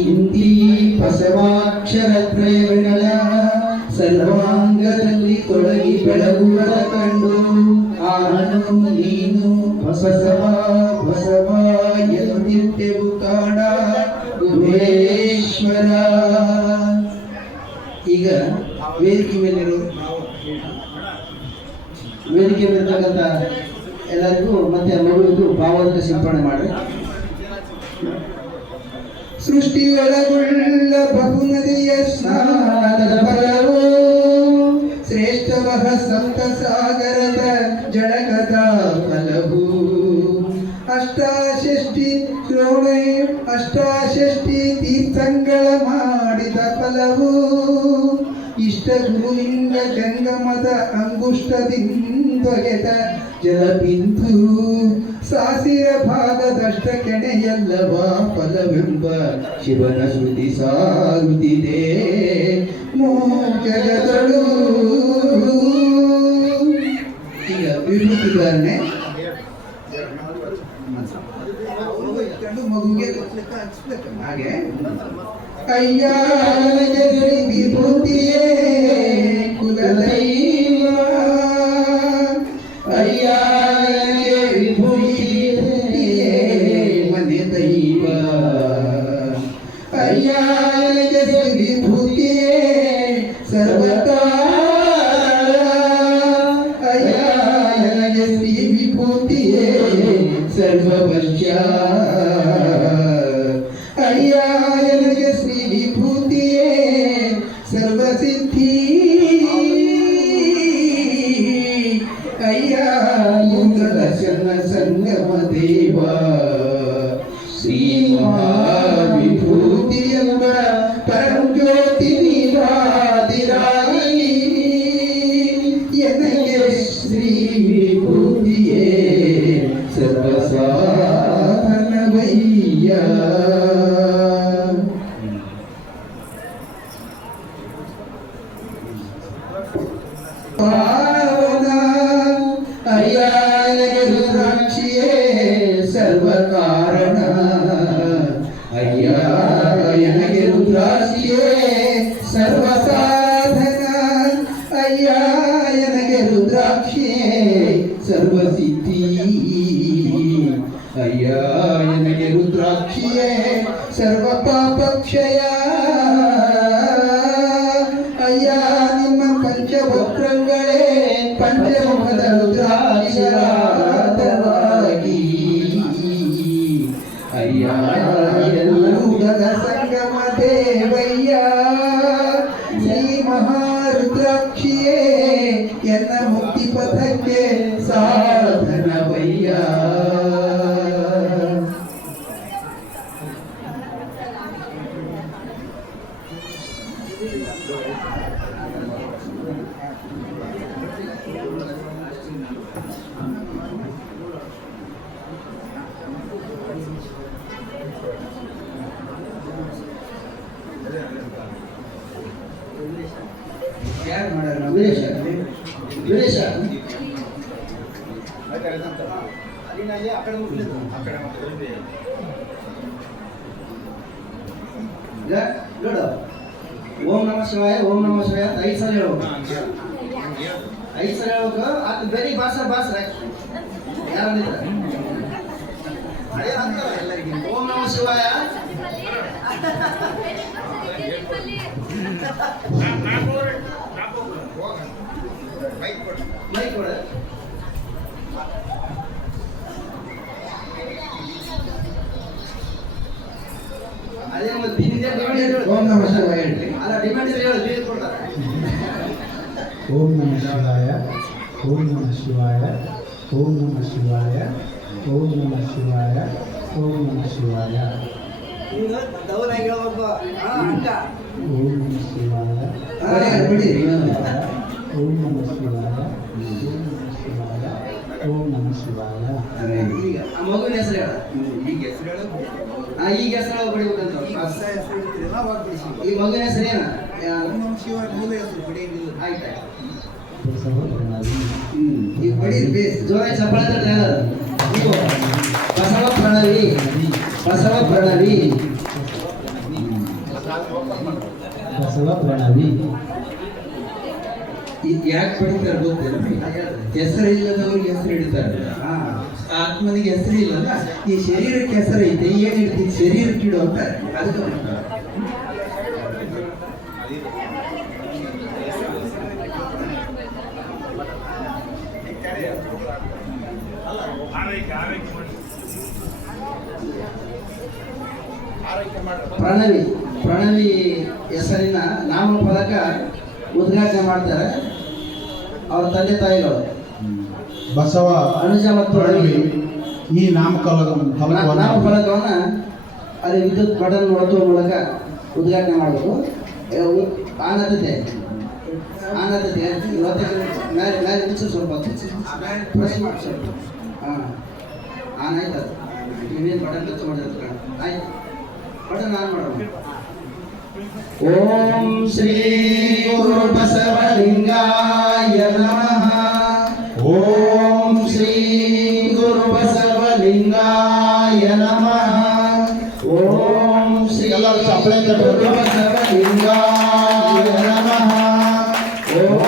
ಇಂತಿ ಬಸವಾಕ್ಷರ ತ್ರಯಗಳ ಸರ್ವಾಂಗದಲ್ಲಿ ತೊಡಗಿ ಬೆಳಗುವ ಕಂಡು ಆನನು ನೀನು ಬಸವ ಬಸವ ಎಂದಿದ್ದೆವು ಕಾಣ ಗುಹೇಶ್ವರ ಈಗ ವೇದಿಕೆ ಮೇಲಿರೋ ವೇದಿಕೆ ಮೇಲಿರ್ತಕ್ಕಂಥ ಎಲ್ಲರಿಗೂ ಮತ್ತೆ ಮಗುವಿಗೂ ಭಾವನೆ ಸಿಂಪಡಣೆ ಮಾಡಿ ಸೃಷ್ಟಿ ಒಳಗುಳ್ಳ ಬಹುನದಿಯ ಸ್ನಾನದ ಫಲವು ಶ್ರೇಷ್ಠವಹ ಸಪ್ತ ಸಾಗರದ ಜಡಗದ ಫಲವು. ಅಷ್ಟಾಷಷ್ಟಿ ಶ್ರೋಣೆ ಅಷ್ಟಾಷಷ್ಟಿ ತೀರ್ಥಂಗಳ ಮಾಡಿದ ಫಲವು. ಇಷ್ಟ ಗುರುವಿಂದ ಜಂಗಮದ ಅಂಗುಷ್ಟದಿಂದೊಗೆದ ಜಲಬಿಂದು ಸಾಸಿರ ಭಾಗದಷ್ಟ ಕೆಣೆಯಲ್ಲವ ಫಲವೆಂಬ ಶಿವನ ಶ್ರುತಿ ಸಾರುತ್ತಿದೆ. ಮೋಜಗದಳು ಈಗ ಮಗುಗೆ ಹಾಗೆ. ವಿಭೂತಿಯೇ Amen. ಓಂ ನಮ ಶಿವಾಯ ಓಂ ನಮ ಶಿವಾಯ ಅಂತ ಐದು ಸಲ ಹೇಳು ಐದು ಸಲ ಹೇಳ್ಬೇಕು ಅದು ಬೇರೆ ಭಾಷೆ ಭಾಷೆ ಯಾರು ಓಂ ನಮ ಶಿವಾಯ ಮೈಕ್ ಅದೇ ಮತ್ತೆ ದಿನದಿಂದ ಡಿಮ್ಯಾಂಡ್ ಹೇಳು ಓಂ ನಮ ಶಿವಾಯ ಹೇಳ್ರಿ ಅಲ್ಲ ಡಿಮ್ಯಾಂಡ್ ಹೇಳು ಓಂ ನಮ ಶಿವಾಯ, ಓಂ ನಮ ಶಿವಾಯ, ಓಂ ನಮ ಶಿವಾಯ. ಓಂ ನಮ ಶಿವಾಯ ಓಂ ನಮಃ ಹೇಳ್ಬೇಕು ಓಂ ನಮ ಶಿವಾಯ ಓಂ ನಮ ಶಿವಾಯ ಓಂ ನಮ ಶಿವಾಯ ಈಗ ಮಗುವಿನ ಹೆಸರು ಹೇಳ. ಈಗ ಹೆಸರು ಹೇಳ ಆ ಈಗ ಹೆಸರು ಬಿಡಿಬೇಕಂತ ಈ ಮಗುವಿನ ಹೆಸರು ಏನ ಓಂ ನಮ ಶಿವಾಯ ಮೂಲ ಹೆಸರು ಬಿಡಿಯಂಗಿಲ್ಲ ಆಯ್ತಾಯ್ತು ಈಗ ಬಡಿ ಜೋರಾಗಿ ಚಪ್ಪಾಳೆ ತಟ್ಟಿ ನೀವು ಬಸವ ಪ್ರಣವಿ ಬಸವ ಪ್ರಣವಿ ಬಸವ ಪ್ರಣವಿ. ಯಾಕೆ ಪಡಿತಾರೆ ಗೊತ್ತೇನ್ರಿ ಹೆಸರು ಇಲ್ಲದವ್ರಿಗೆ ಹೆಸರು ಇಡ್ತಾರೆ. ಆತ್ಮನಿಗೆ ಹೆಸರು ಇಲ್ಲಲ್ಲ ಈ ಶರೀರಕ್ಕೆ ಹೆಸರು ಐತೆ ಏನ್ ಶರೀರಕ್ಕೆ ಇಡು ಅಂತ ಅದಕ್ಕೆ. ಪ್ರಣವಿ ಪ್ರಣವಿ ಹೆಸರಿನ ಪದಕ ಉದ್ಘಾಟನೆ ಮಾಡ್ತಾರೆ ಅವರ ತಂದೆ ತಾಯಿಗಳು. ಬಸವ ಅನುಜ ಮತ್ತು ಅಳವಿ ಈ ನಾಮಕಲ ಫಲಕವನ್ನು ನಾಮಫಲಕವನ್ನು ಅಲ್ಲಿ ವಿದ್ಯುತ್ ಬಟನ್ ಒತ್ತುವ ಮೂಲಕ ಉದ್ಘಾಟನೆ ಮಾಡಬೇಕು. ಆನಂದತೆ. ಆನಂದತೆ. ಇವತ್ತು ಸ್ವಲ್ಪ. ಪ್ರೆಸ್ ಮಾಡಿ ಸ್ವಲ್ಪ. ಹಾಂ. ಆನ್ ಆಯ್ತು ಅದು. ನೀವೇನು ಬಟನ್ ಟಚ್ ಮಾಡಿದ್ರೆ ಆಯ್ತು. ಬಟನ್ ಆನ್ ಮಾಡೋಣ ಓಂ ಶ್ರೀ ಗುರು ಬಸವಲಿಂಗಾಯ ನಮಃ ಓಂ ಶ್ರೀ ಗುರು ಬಸವಲಿಂಗಾಯ ನಮಃ ಓಂ ಶ್ರೀ ಎಲ್ಲರೂ ಚಪ್ಪಾಳೆ ತಟ್ಟಬೇಕು. ಗುರು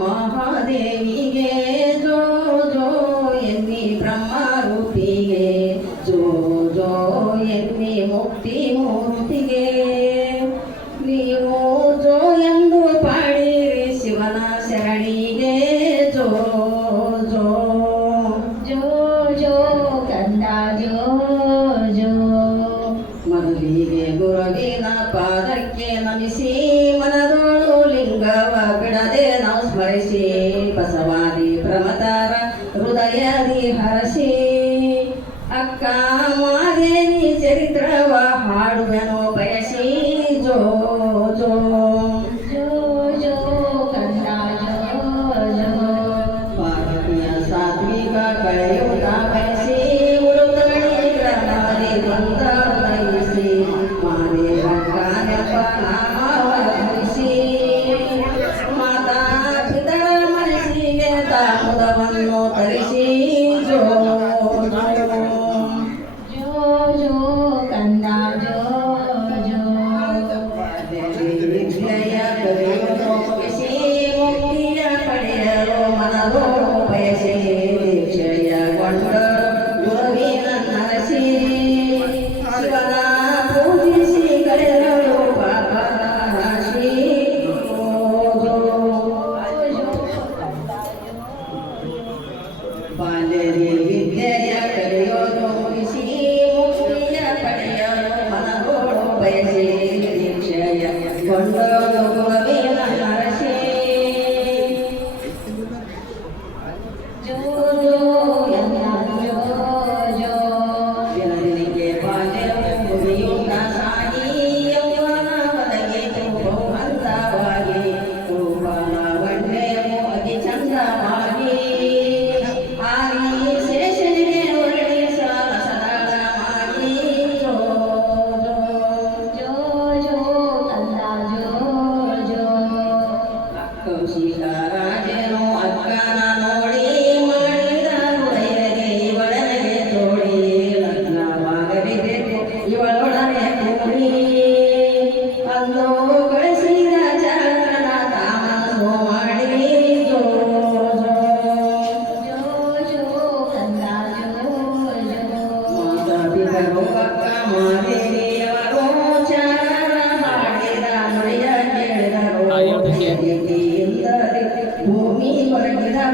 ಮಹಾದೇವಿಗೆ ಜೋ ಜೋ ಎನ್ನಿ ಬ್ರಹ್ಮರೂಪಿಗೆ ಜೋ ಜೋ ಎನ್ನಿ ಮುಕ್ತಿ ಮೂರ್ತಿಗೆ ಚರಿತ್ರವ ಹಾಡುವೆನು. ഭൂമി പറഞ്ഞതാ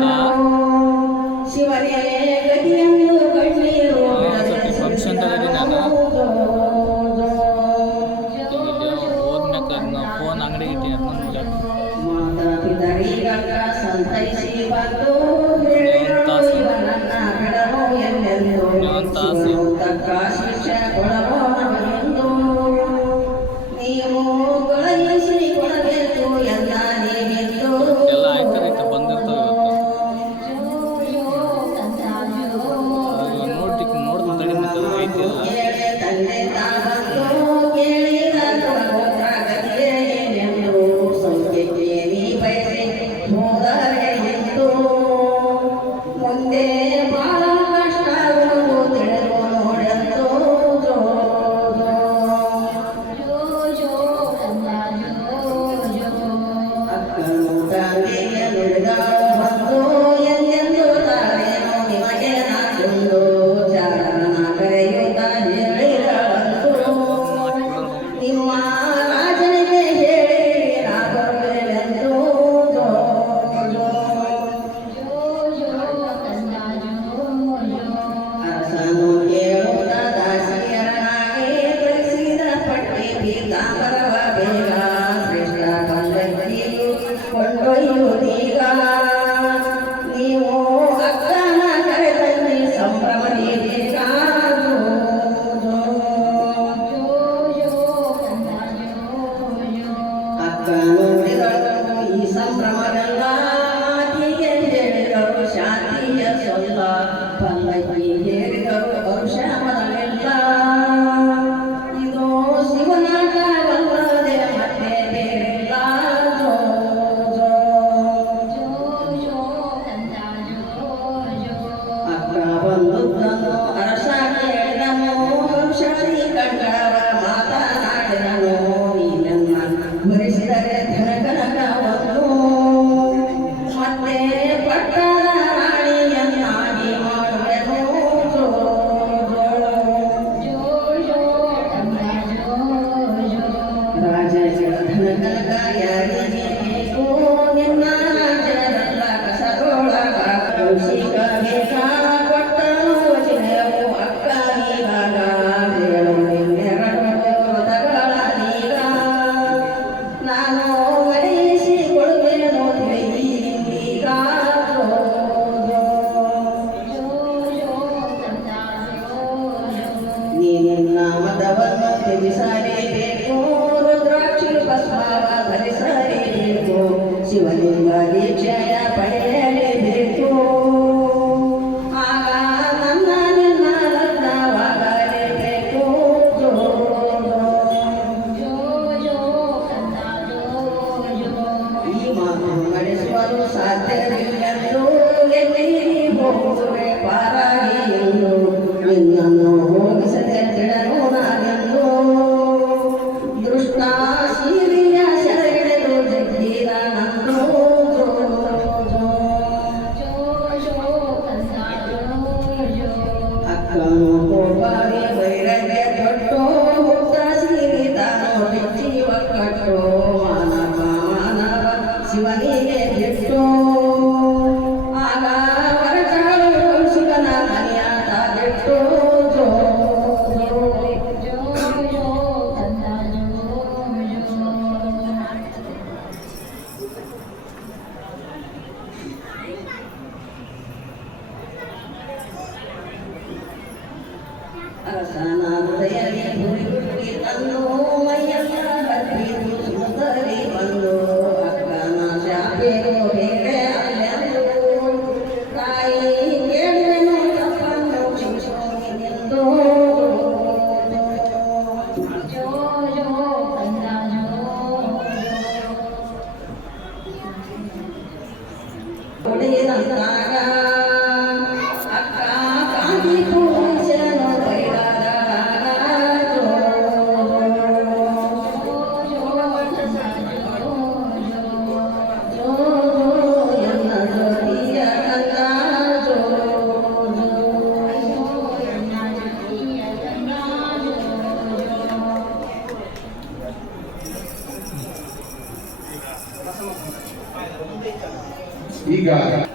Obrigado.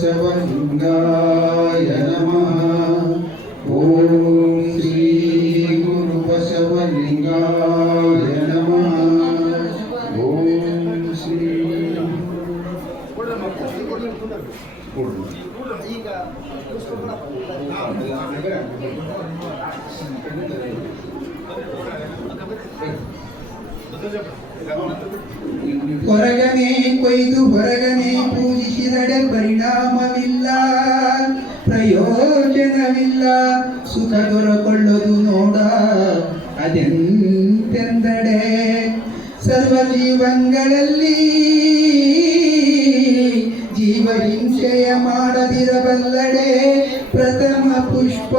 శవలింగా ಕ್ಷಣಗಳಲ್ಲಿ ಜೀವಹಿಂಸೆಯ ಮಾಡದಿರಬಲ್ಲಡೆ ಪ್ರಥಮ ಪುಷ್ಪ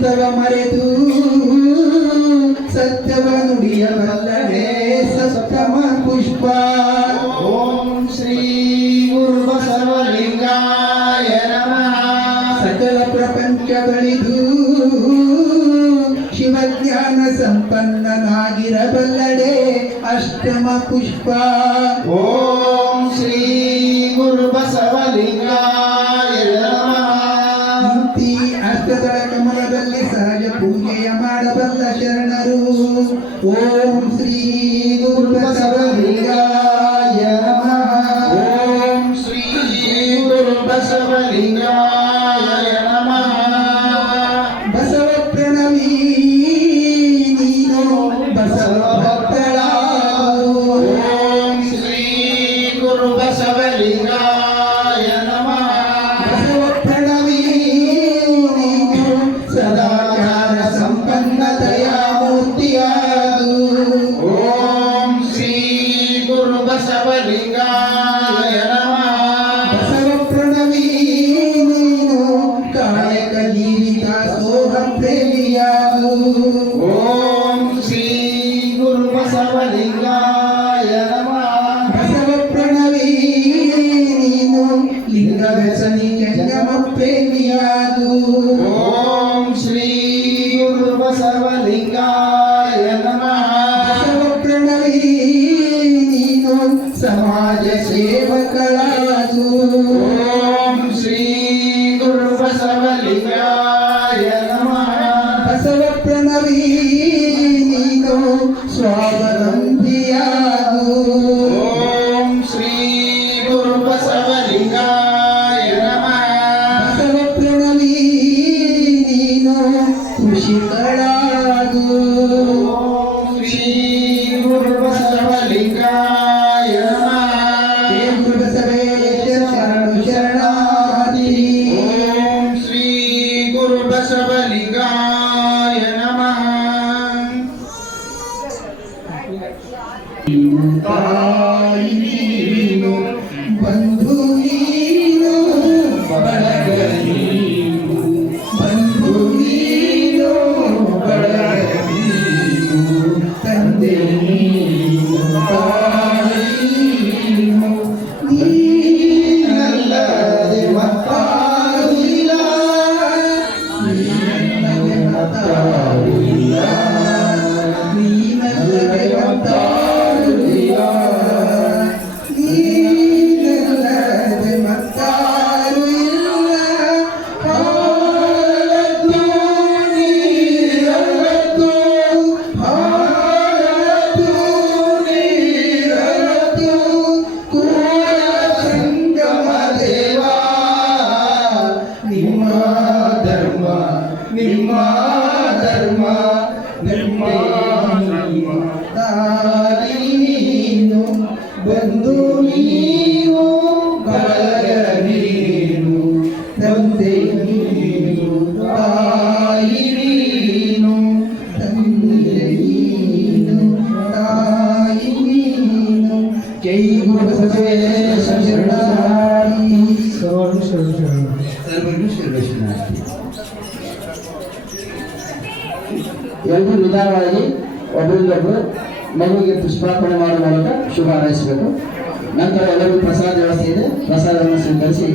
ಸತ್ಯವ ಮರೆತು ಸತ್ಯವ ನುಡಿಯಬಲ್ಲನೆ ಸಪ್ತಮ ಪುಷ್ಪ. ಓಂ ಶ್ರೀ ಗುರುವ ಸರ್ವಲಿಂಗಾಯ ನಮಃ. ಸಕಲ ಪ್ರಪಂಚ ಬಳಿದು ಶಿವಜ್ಞಾನ ಸಂಪನ್ನನಾಗಿರಬಲ್ಲಡೆ ಅಷ್ಟಮ ಪುಷ್ಪ. ಓ بسر لنا ಜಗಸನಿ ಜಂಗಮ ಪ್ರೇಮಿಯಾದು ಓ ಮಗುವಿಗೆ ಪುಷ್ಪಾರ್ಪಣೆ ಮಾಡುವ ಮೂಲಕ ಶುಭ ಹಾರೈಸಬೇಕು. ನಂತರ ಎಲ್ಲರಿಗೂ ಪ್ರಸಾದ ವ್ಯವಸ್ಥೆ ಇದೆ. ಪ್ರಸಾದವನ್ನು ಸ್ವೀಕರಿಸಿ